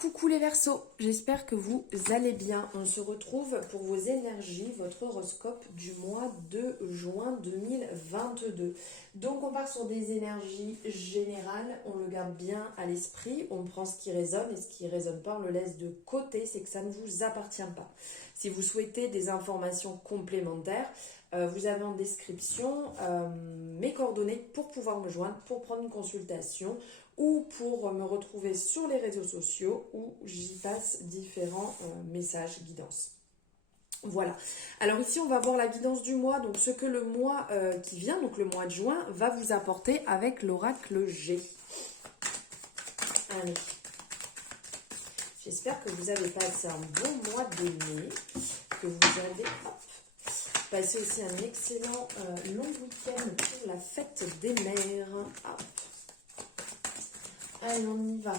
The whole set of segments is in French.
Coucou les Verseaux, j'espère que vous allez bien. On se retrouve pour vos énergies, votre horoscope du mois de juin 2022. Donc on part sur des énergies générales, on le garde bien à l'esprit, on prend ce qui résonne et ce qui ne résonne pas, on le laisse de côté, c'est que ça ne vous appartient pas. Si vous souhaitez des informations complémentaires, vous avez en description mes coordonnées pour pouvoir me joindre, pour prendre une consultation ou pour me retrouver sur les réseaux sociaux où j'y passe différents messages guidance. Voilà. Alors ici, on va voir la guidance du mois, donc ce que le mois qui vient, donc le mois de juin, va vous apporter avec l'oracle G. Allez. J'espère que vous avez passé un bon mois de mai, que vous avez passé aussi un excellent long week-end pour la fête des mères. Hop. Allez, on y va.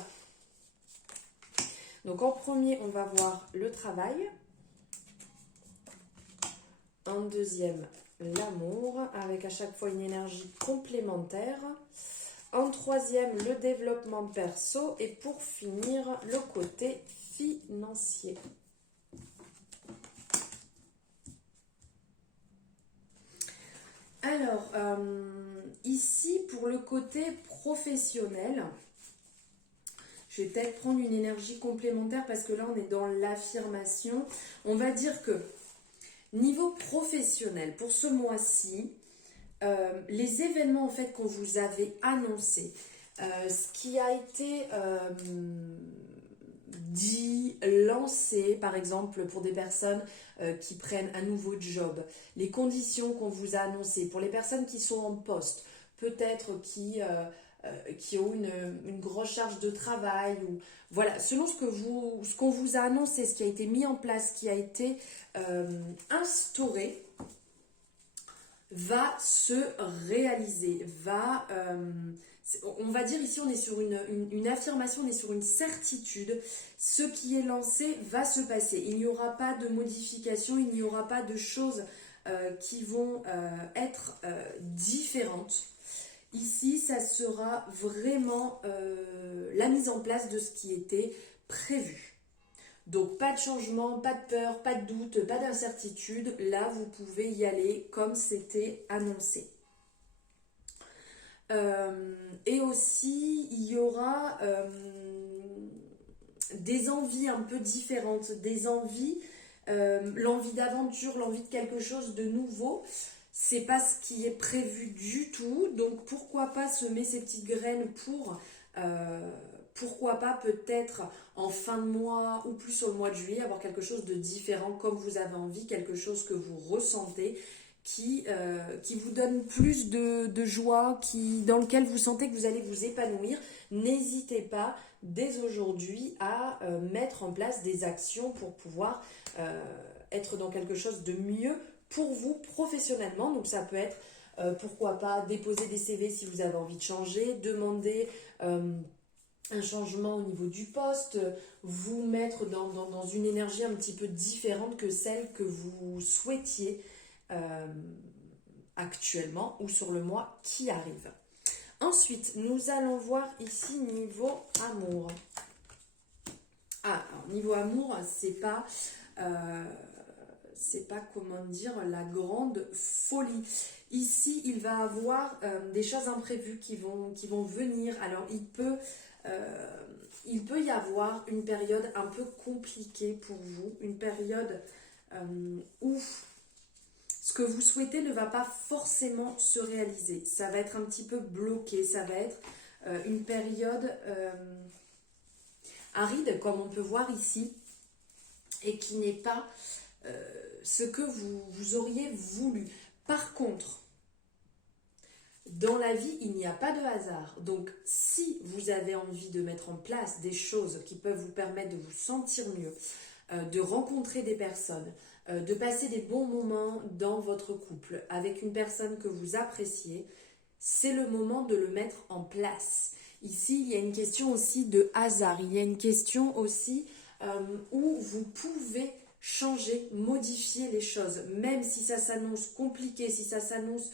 Donc en premier, on va voir le travail. En deuxième, l'amour, avec à chaque fois une énergie complémentaire. En troisième, le développement perso. Et pour finir, le côté financier. Alors, ici, pour le côté professionnel, je vais peut-être prendre une énergie complémentaire parce que là, on est dans l'affirmation. On va dire que niveau professionnel, pour ce mois-ci, les événements en fait qu'on vous avait annoncés, ce qui a été dit, lancé, par exemple pour des personnes qui prennent un nouveau job, les conditions qu'on vous a annoncées, pour les personnes qui sont en poste, peut-être qui ont une grosse charge de travail, ou voilà, selon ce qu'on vous a annoncé, ce qui a été mis en place, ce qui a été instauré, va se réaliser, on va dire ici on est sur une affirmation, on est sur une certitude, ce qui est lancé va se passer, il n'y aura pas de modification, il n'y aura pas de choses qui vont être différentes. Ici, ça sera vraiment la mise en place de ce qui était prévu. Donc, pas de changement, pas de peur, pas de doute, pas d'incertitude. Là, vous pouvez y aller comme c'était annoncé. Et aussi, il y aura des envies un peu différentes, des envies, l'envie d'aventure, l'envie de quelque chose de nouveau. C'est pas ce qui est prévu du tout, donc pourquoi pas semer ces petites graines pour, pourquoi pas peut-être en fin de mois ou plus sur le mois de juillet avoir quelque chose de différent comme vous avez envie, quelque chose que vous ressentez, qui vous donne plus de joie, dans lequel vous sentez que vous allez vous épanouir. N'hésitez pas dès aujourd'hui à mettre en place des actions pour pouvoir être dans quelque chose de mieux pour vous professionnellement. Donc ça peut être pourquoi pas déposer des CV si vous avez envie de changer, demander un changement au niveau du poste, vous mettre dans une énergie un petit peu différente que celle que vous souhaitiez actuellement ou sur le mois qui arrive. Ensuite, nous allons voir ici niveau amour. Ah, alors, niveau amour, c'est pas comment dire la grande folie. Ici, il va avoir des choses imprévues qui vont venir. Alors, il peut y avoir une période un peu compliquée pour vous, une période où ce que vous souhaitez ne va pas forcément se réaliser. Ça va être un petit peu bloqué, ça va être une période aride, comme on peut voir ici, et qui n'est pas ce que vous auriez voulu. Par contre, dans la vie, il n'y a pas de hasard. Donc, si vous avez envie de mettre en place des choses qui peuvent vous permettre de vous sentir mieux, de rencontrer des personnes, de passer des bons moments dans votre couple avec une personne que vous appréciez, c'est le moment de le mettre en place. Ici, il y a une question aussi de hasard. Il y a une question aussi où vous pouvez changer, modifier les choses, même si ça s'annonce compliqué, si ça s'annonce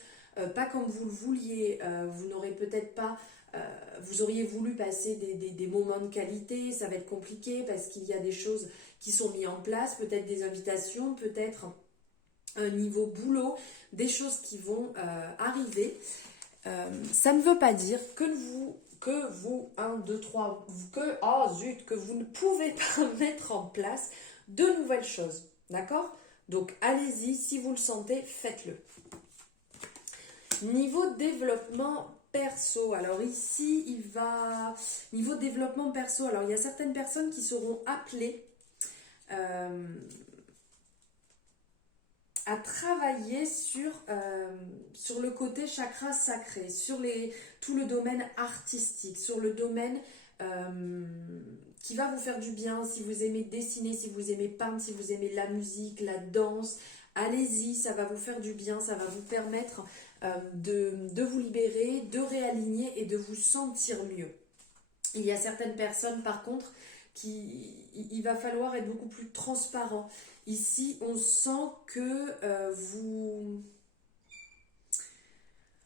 pas comme vous le vouliez, vous n'aurez peut-être pas vous auriez voulu passer des moments de qualité, ça va être compliqué parce qu'il y a des choses qui sont mises en place, peut-être des invitations, peut-être un niveau boulot, des choses qui vont arriver. Ça ne veut pas dire que vous, 1, 2, 3, que vous ne pouvez pas mettre en place de nouvelles choses, d'accord? Donc allez-y, si vous le sentez, faites-le. Niveau développement perso, alors ici, niveau développement perso, alors il y a certaines personnes qui seront appelées à travailler sur le côté chakra sacré, sur tout le domaine artistique, sur le domaine qui va vous faire du bien. Si vous aimez dessiner, si vous aimez peindre, si vous aimez la musique, la danse, allez-y, ça va vous faire du bien, ça va vous permettre de vous libérer, de réaligner et de vous sentir mieux. Il y a certaines personnes par contre il va falloir être beaucoup plus transparent. Ici, on sent que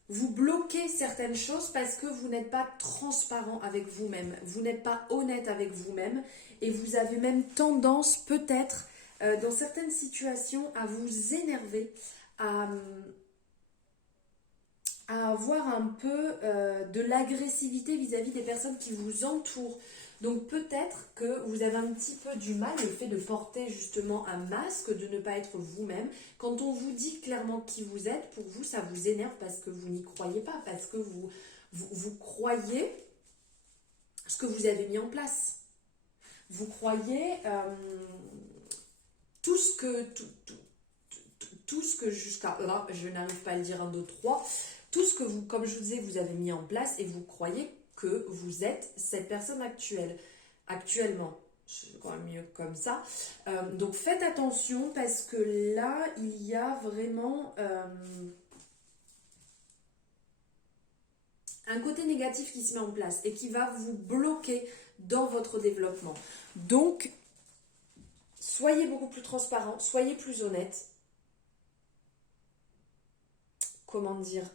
vous bloquez certaines choses parce que vous n'êtes pas transparent avec vous-même, vous n'êtes pas honnête avec vous-même et vous avez même tendance peut-être dans certaines situations à vous énerver, à avoir un peu de l'agressivité vis-à-vis des personnes qui vous entourent. Donc peut-être que vous avez un petit peu du mal, le fait de porter justement un masque, de ne pas être vous-même. Quand on vous dit clairement qui vous êtes, pour vous, ça vous énerve parce que vous n'y croyez pas, parce que vous croyez ce que vous avez mis en place. Vous croyez tout ce que jusqu'à là, je n'arrive pas à le dire 1, 2, 3, tout ce que vous, comme je vous disais, vous avez mis en place et vous croyez que vous êtes cette personne actuellement. C'est quand même mieux comme ça. Donc faites attention parce que là, il y a vraiment un côté négatif qui se met en place et qui va vous bloquer dans votre développement. Donc, soyez beaucoup plus transparent, soyez plus honnête. Comment dire,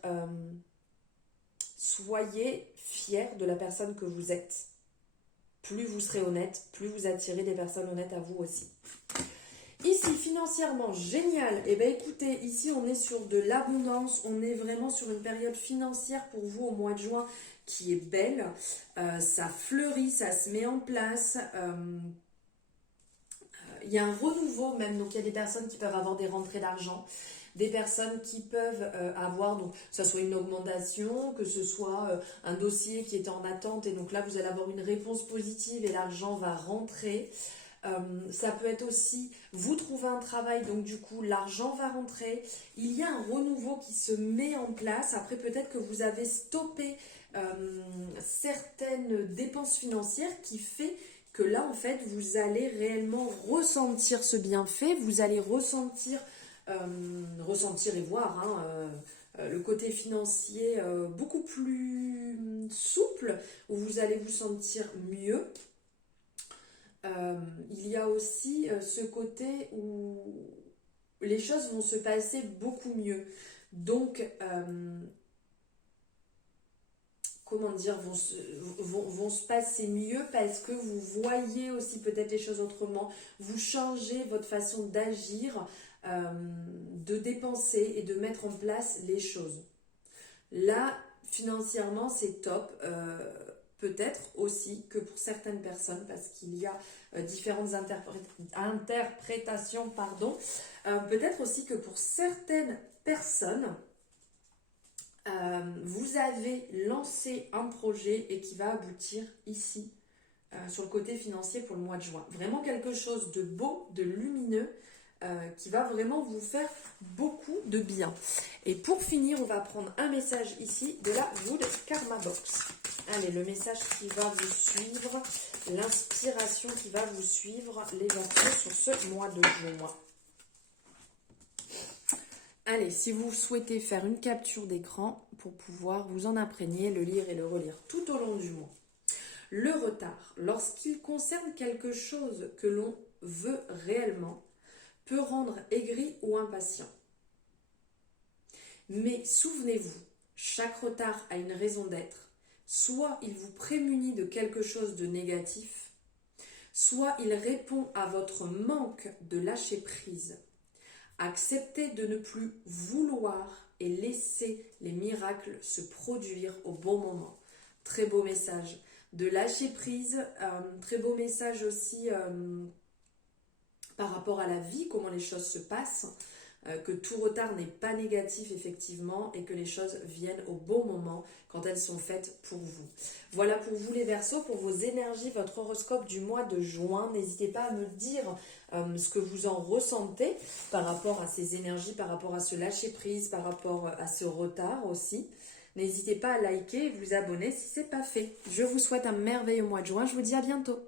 soyez fiers de la personne que vous êtes. Plus vous serez honnête, plus vous attirez des personnes honnêtes à vous aussi. Ici, financièrement, génial. Eh bien, écoutez, ici, on est sur de l'abondance. On est vraiment sur une période financière pour vous au mois de juin qui est belle. Ça fleurit, ça se met en place. Il y a un renouveau même. Donc, il y a des personnes qui peuvent avoir des rentrées d'argent. Des personnes qui peuvent avoir, donc, que ce soit une augmentation, que ce soit un dossier qui était en attente et donc là vous allez avoir une réponse positive et l'argent va rentrer. Ça peut être aussi, vous trouvez un travail, donc du coup l'argent va rentrer. Il y a un renouveau qui se met en place. Après peut-être que vous avez stoppé certaines dépenses financières qui fait que là en fait vous allez réellement ressentir ce bienfait, vous allez ressentir et voir le côté financier beaucoup plus souple, où vous allez vous sentir mieux. Il y a aussi ce côté où les choses vont se passer beaucoup mieux. Donc, comment dire, vont se passer mieux parce que vous voyez aussi peut-être les choses autrement, vous changez votre façon d'agir, de dépenser et de mettre en place les choses. Là, financièrement, c'est top. Peut-être aussi que pour certaines personnes, parce qu'il y a différentes interprétations, peut-être aussi que pour certaines personnes, vous avez lancé un projet et qui va aboutir ici, sur le côté financier pour le mois de juin. Vraiment quelque chose de beau, de lumineux, qui va vraiment vous faire beaucoup de bien. Et pour finir, on va prendre un message ici de la Wood Karma Box. Allez, le message qui va vous suivre, l'inspiration qui va vous suivre, les vertus sur ce mois de juin. Allez, si vous souhaitez faire une capture d'écran pour pouvoir vous en imprégner, le lire et le relire tout au long du mois. Le retard, lorsqu'il concerne quelque chose que l'on veut réellement, peut rendre aigri ou impatient. Mais souvenez-vous, chaque retard a une raison d'être. soit il vous prémunit de quelque chose de négatif, soit il répond à votre manque de lâcher prise. Acceptez de ne plus vouloir et laisser les miracles se produire au bon moment. Très beau message. De lâcher prise, très beau message aussi par rapport à la vie, comment les choses se passent, que tout retard n'est pas négatif effectivement et que les choses viennent au bon moment quand elles sont faites pour vous. Voilà pour vous les Verseaux, pour vos énergies, votre horoscope du mois de juin. N'hésitez pas à me dire ce que vous en ressentez par rapport à ces énergies, par rapport à ce lâcher prise, par rapport à ce retard aussi. N'hésitez pas à liker et vous abonner si ce n'est pas fait. Je vous souhaite un merveilleux mois de juin, je vous dis à bientôt.